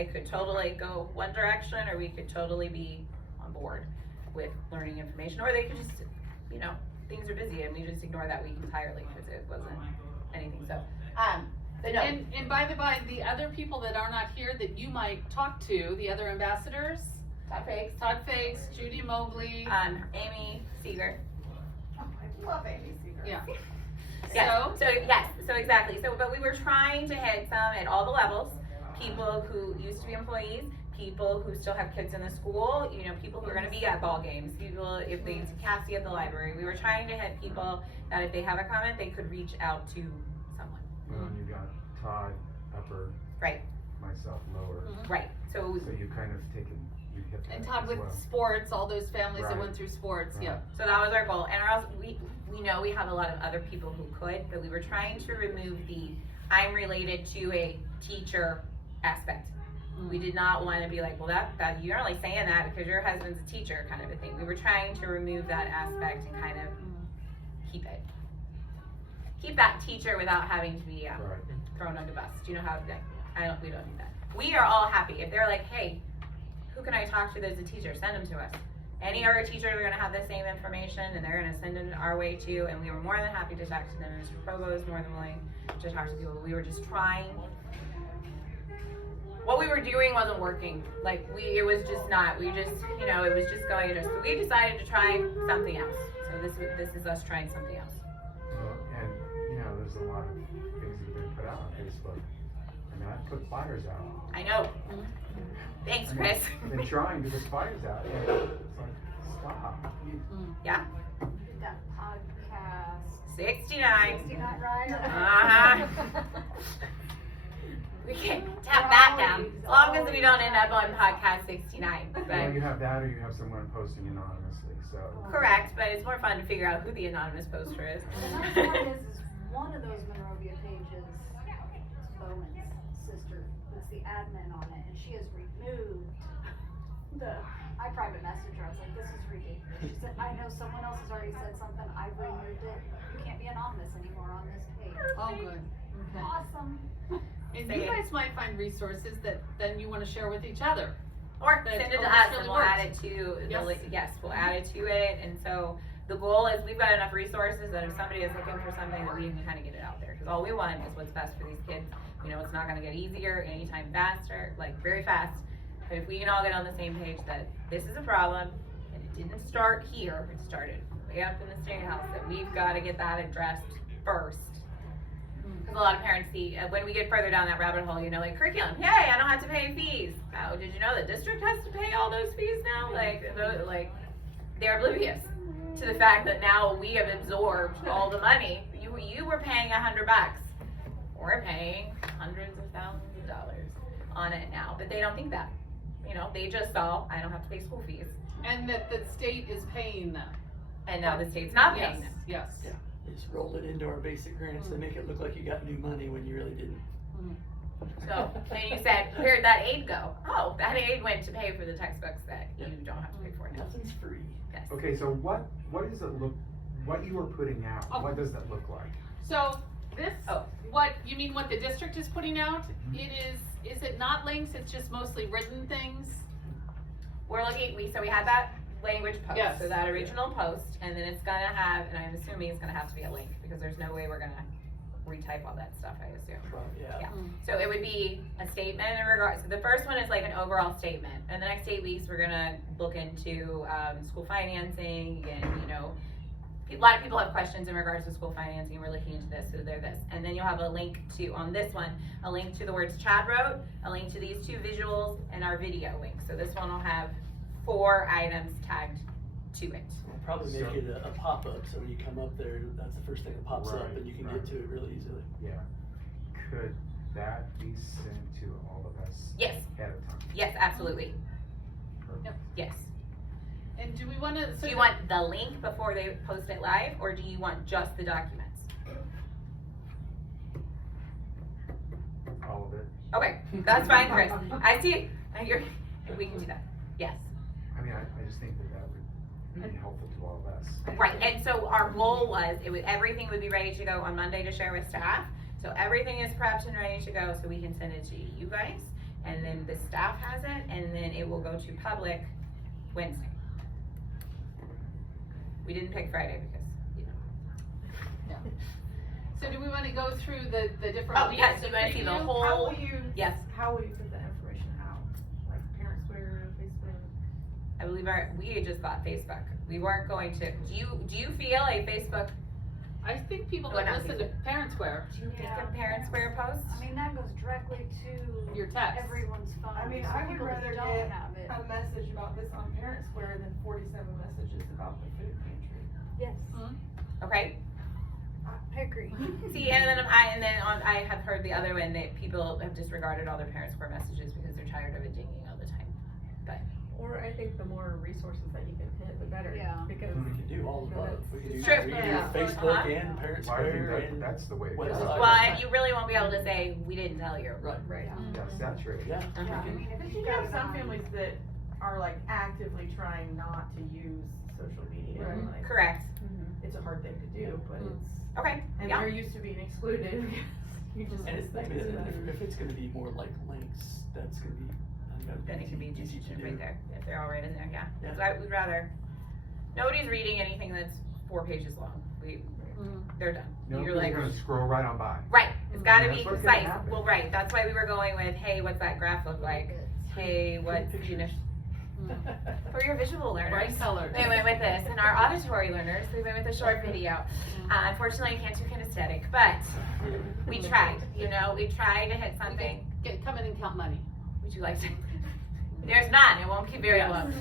it could totally go one direction, or we could totally be on board with learning information, or they could just, things are busy and we just ignore that week entirely because it wasn't anything. So, but no. And by the by, the other people that are not here that you might talk to, the other ambassadors, Todd Fakes, Judy Mobley, Amy Seeger. Oh, I love Amy Seeger. Yeah. Yes. So exactly. So, but we were trying to hit some at all the levels. People who used to be employees, people who still have kids in the school, people who are going to be at ball games, people if they see Cassie at the library. We were trying to hit people that if they have a comment, they could reach out to someone. Well, and you got Todd upper, right? Myself lower, right? So you kind of you hit that and Todd as with well. sports, all those families that Right. went through sports, Right. yeah. So that was our goal, and or else we know we have a lot of other people who could, but we were trying to remove the I'm related to a teacher aspect. We did not want to be like, well, that you're only saying that because your husband's a teacher, kind of a thing. We were trying to remove that aspect and kind of keep that teacher without having to be thrown under the bus. Do you know how? We don't need that. We are all happy if they're like, hey, who can I talk to that's a teacher? Send them to us. Any other teachers are going to have the same information and they're going to send it our way too. And we were more than happy to talk to them. Mr. Provo is more than willing to talk to people. We were just trying. What we were doing wasn't working. It was just not. We just, it was just going to. So we decided to try something else. So this is us trying something else. Well, and there's a lot of things that have been put out on Facebook. I mean, I put flyers out. I know. Thanks, Chris. I've been trying to put flyers out. And it's like, stop. Yeah. That podcast. 69. 69, right? Uh-huh. We can tap that down. As long as we don't end up on podcast 69. Well, you have that or you have someone posting anonymously, so. Correct, but it's more fun to figure out who the anonymous poster is. The nice part is one of those Monrovia pages, Bowman's sister, was the admin on it, and she has removed I private messaged her, I was like, this is ridiculous. She said, I know someone else has already said something, I've removed it, you can't be anonymous anymore on this page. Oh, good. Okay. Awesome. And you guys might find resources that then you want to share with each other. Or send it to us and we'll add it to we'll add it to it. And so the goal is we've got enough resources that if somebody is looking for something that we can kind of get it out there. Because all we want is what's best for these kids. It's not going to get easier anytime faster, very fast. But if we can all get on the same page that this is a problem and it didn't start here, it started way up in the state house, that we've got to get that addressed first. Because a lot of parents see, when we get further down that rabbit hole, curriculum, yay, I don't have to pay fees. Oh, did you know the district has to pay all those fees now? They're oblivious to the fact that now we have absorbed all the money. You were paying $100. We're paying hundreds of thousands of dollars on it now. But they don't think that. They just saw, I don't have to pay school fees. And that the state is paying them. And now the state's not paying them. Yes. Yeah. They just rolled it into our basic grants. They make it look like you got new money when you really didn't. So then you said, where'd that aid go? Oh, that aid went to pay for the textbooks that you don't have to pay for now. Nothing's free. Yes. Okay, so what does it look, what you are putting out, what does that look like? So this, what the district is putting out, is it not links, it's just mostly written things? We're looking, so we had that language post, Yes. so that original post, and then it's gonna have, and I'm assuming it's gonna have to be a link, because there's no way we're gonna retype all that stuff, I assume. Yeah. So it would be a statement in regards, so the first one is like an overall statement, and the next 8 weeks, we're gonna look into, school financing, and, a lot of people have questions in regards to school financing, and we're looking into this, so they're this. And then you'll have a link to, on this one, a link to the words Chad wrote, a link to these 2 visuals, and our video link. So this one will have 4 items tagged to it. We'll probably make it a pop-up, so when you come up there, that's the first thing that pops up, Right, and you can right. get to it really easily. Yeah. Could that be sent to all of us Yes. ahead of time? Yes, absolutely. Perfect. Yes. And do we want to? Do you want the link before they post it live, or do you want just the documents? All of it? Okay, that's fine, Chris. I see. We can do that. Yes. I mean, I just think that would be helpful to all of us. Right, and so our goal was, everything would be ready to go on Monday to share with staff. So everything is prepped and ready to go, so we can send it to you guys. and then the staff has it, and then it will go to public Wednesday. We didn't pick Friday because, you know. So do we wanna go through the different Oh, weeks yes, of you wanna see the preview? whole. How will you, Yes. how will you put that information out? Like Parent Square, Facebook? I believe we just got Facebook. We weren't going to, do you feel a Facebook, I think people Well, that not listen to Parent Square, do you think Yeah. a Parent Square post? I mean, that goes directly to your text. everyone's phone. I mean, so I would people that rather don't get have it. a message about this on Parent Square than 47 messages about the food pantry. Yes, Okay, I agree. see, and then I have heard the other one, that people have disregarded all their Parent Square messages because they're tired of it dinging all the time. Or I think the more resources that you can hit, the better. Yeah. Because We can do all the above. We can do, True. we can Yeah. do Facebook Uh-huh. and Parent Well, I think Square that, and that's the way it goes. website. Well, and you really won't be able to say, we didn't tell you. Right. right. Yeah, saturated. Yeah. Uh-huh. Yeah, I mean, if Because you you got have some families that are like actively trying not to use social media. Right. Like, Correct, it's a hard thing to do, but Mhm. it's, okay, and yeah, they're used to being excluded. You just. And it's, I expect mean, to see that. if it's gonna be more like links, that's gonna be, I think that'd then it can be easy just to do. right there, if they're all right in there, yeah. Yeah. So I would rather, nobody's reading anything that's 4 pages long, they're done. You're Nobody's like, gonna scroll right on by. right, it's gotta That's be what's gonna concise, happen. well, right, that's why we were going with, hey, what's that graph look like? Hey, what's, you know, for your visual learners. Bright colors. They went with this, and our auditory learners, we went with a short video. Unfortunately, I can't do kinesthetic, but we tried, you know, we tried to hit something. Come in and count money. Would you like to? There's none, it won't keep very long.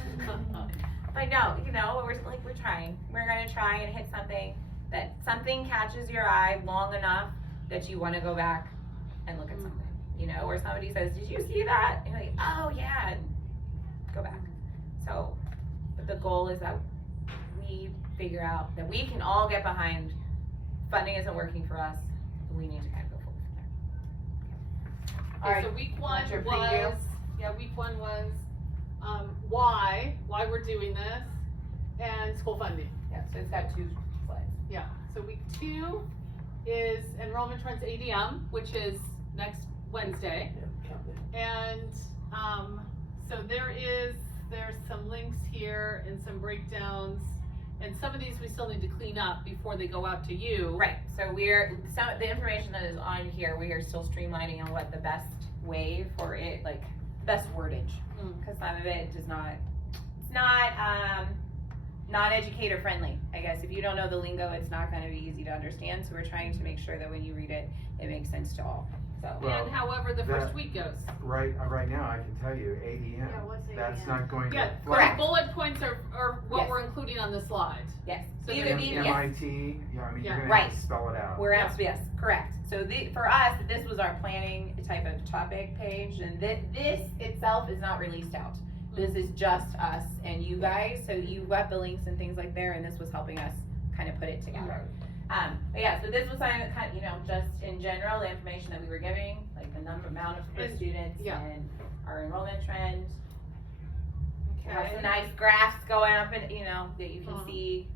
But no, you know, we're trying. We're gonna try and hit something that something catches your eye long enough that you wanna go back and look at something. You know, where somebody says, did you see that? And you're like, oh yeah, and go back. So, but the goal is that we figure out that we can all get behind, funding isn't working for us, we need to kind of go forward from there. All Okay, right, so week one want your was, preview? week one was, why we're doing this, and school funding. Yeah, so it's got 2 slides. Yeah, so week 2 is enrollment trends ADM, which is next Wednesday. Yeah, count it. And, so there's some links here and some breakdowns, and some of these we still need to clean up before they go out to you. Right, so some of the information that is on here, we are still streamlining on what the best way for it, like, best wordage. Cause some of it does not, it's not educator friendly, I guess. If you don't know the lingo, it's not gonna be easy to understand, so we're trying to make sure that when you read it, it makes sense to all, so. Well, And however the first that- week goes. Right now, I can tell you, ADM, Yeah, what's that's ADM? not going to Yeah, fly. correct. bullet points are what Yes. we're including on the slide. Yes, So even, then- yes, MIT, yeah, I mean, Yeah. you're gonna have Right. to spell it out. we're out, yes, correct. So for us, this was our planning type of topic page, and this itself is not released out. This is just us and you guys, so you got the links and things like there, and this was helping us kind of put it together. But yeah, so this was kind of, you know, just in general, the information that we were giving, like the amount of per And- students yeah. and our enrollment trend. We have Okay. some nice graphs going up and, you know, that you can Uh-huh. see.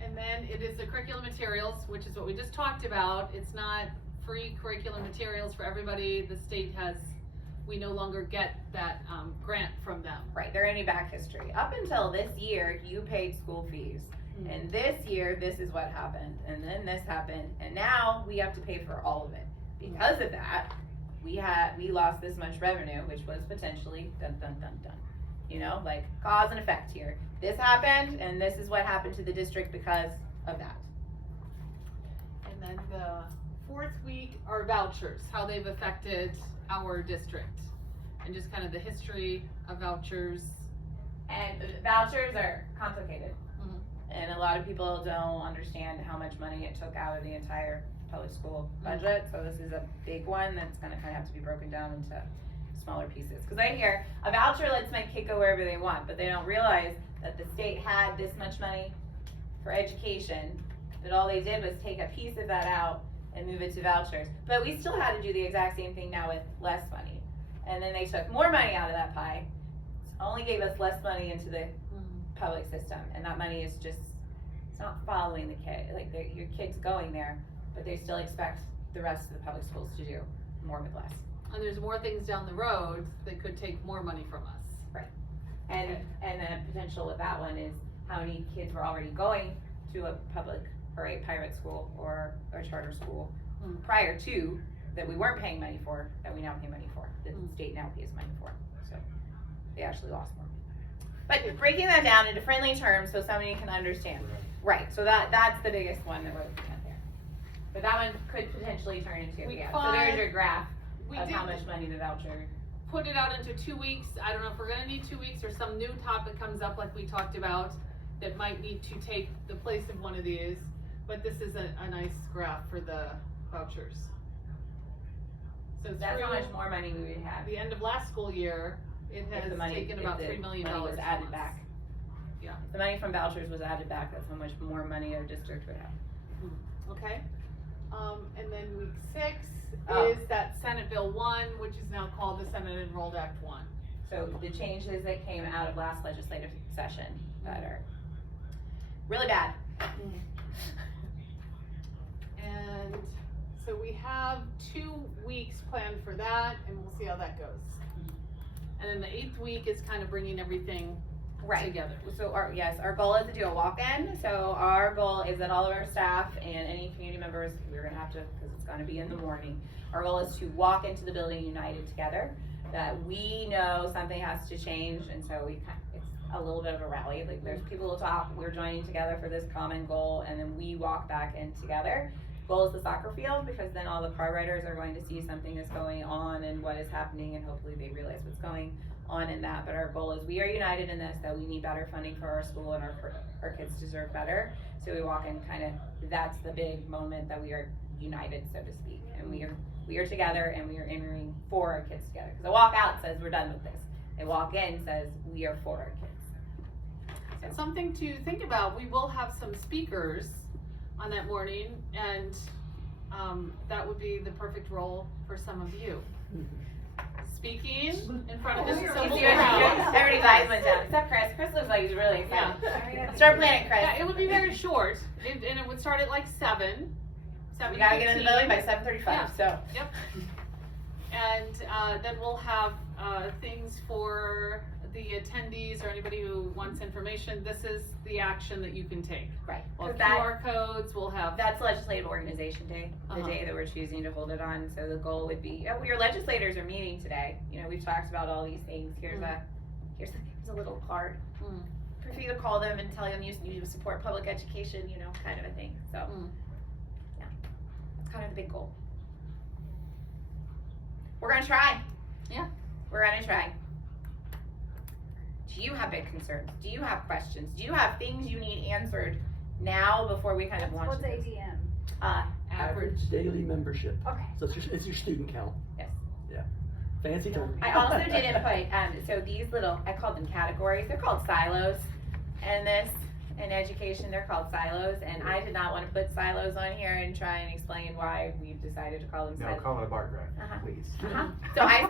And then it is the curriculum materials, which is what we just talked about. It's not free curriculum materials for everybody. The state has, we no longer get that, grant from them. Right, there any back history. Up until this year, you paid school fees. And this year, this is what happened, and then this happened, and now we have to pay for all of it. Because of that, we lost this much revenue, which was potentially dun dun dun dun. You know, like cause and effect here. This happened, and this is what happened to the district because of that. And then the fourth week are vouchers, how they've affected our district. And just kind of the history of vouchers. And vouchers are complicated. Mhm. And a lot of people don't understand how much money it took out of the entire public school budget. So this is a big one that's gonna kind of have to be broken down into smaller pieces. Cause I hear a voucher lets my kid go wherever they want, but they don't realize that the state had this much money for education, that all they did was take a piece of that out and move it to vouchers. But we still had to do the exact same thing now with less money. And then they took more money out of that pie, only gave us less money into the public system, and that money is just, it's not following the kid, like your kid's going there, but they still expect the rest of the public schools to do more with less. And there's more things down the road that could take more money from us. And the potential with that one is how many kids were already going to a public or a private school or a charter school prior to that we weren't paying money for, that we now pay money for, that the state now pays money for. So they actually lost more. But breaking that down into friendly terms so somebody can understand. Right, so that's the biggest one that we're looking at there. But that one could potentially turn into, Week so 5, there's your graph we of did how much money the voucher. put it out into 2 weeks. I don't know if we're gonna need 2 weeks or some new topic comes up like we talked about that might need to take the place of one of these. But this is a nice graph for the vouchers. So That's how much through more money we would have the end of last school year, it if has the money, taken if about the $3 million money was from added us. back. Yeah. If the money from vouchers was added back, that's how much more money our district would have. Okay, and then week 6 Oh. is that Senate Bill 1, which is now called the Senate Enrolled Act 1. So the changes that came out of last legislative session that are really bad. And so we have 2 weeks planned for that, and we'll see how that goes. And then the 8th week is kind of bringing everything together. So our goal is to do a walk-in. So our goal is that all of our staff and any community members, we're gonna have to, because it's gonna be in the morning. Our goal is to walk into the building united together, that we know something has to change, and so it's a little bit of a rally. Like there's people to talk, we're joining together for this common goal, and then we walk back in together. Goal is the soccer field, because then all the car riders are going to see something is going on and what is happening, and hopefully they realize what's going on in that. But our goal is we are united in this, that we need better funding for our school, and our kids deserve better. So we walk in that's the big moment that we are united, so to speak, and we are together, and we are entering for our kids together. Because a walk out says we're done with this. A walk in says we are for our kids. And something to think about, we will have some speakers on that morning, and that would be the perfect role for some of you. Speaking in front of this You assembled see what crowd. everybody's eyes went down, except Chris. Chris looks like he's really excited. Yeah. Start planning, Chris. Yeah, it would be very short, and it would start at like 7. We gotta get in the building by 7:35. Yeah. So. Yep. And then we'll have things for the attendees or anybody who wants information. This is the action that you can take. Right. We'll have 'Cause that- QR codes, we'll have. That's Legislative Organization Day, the Uh-huh. day that we're choosing to hold it on. So the goal would be, your legislators are meeting today. We've talked about all these things. Here's a little card. Mm. For you to call them and tell them you support public education, kind of a thing. So, yeah, that's kind of the big goal. We're gonna try. Yeah. We're gonna try. Do you have big concerns? Do you have questions? Do you have things you need answered now before we kind of launch What's this? ADM? Average. daily membership. Okay. So it's your student count. Yes. Yeah. Fancy term. I also didn't put, so these I called them categories, they're called silos. And in education, they're called silos, and I did not want to put silos on here and try and explain why we've decided to call them No, silos. call it a bar graph, Uh-huh. please. So I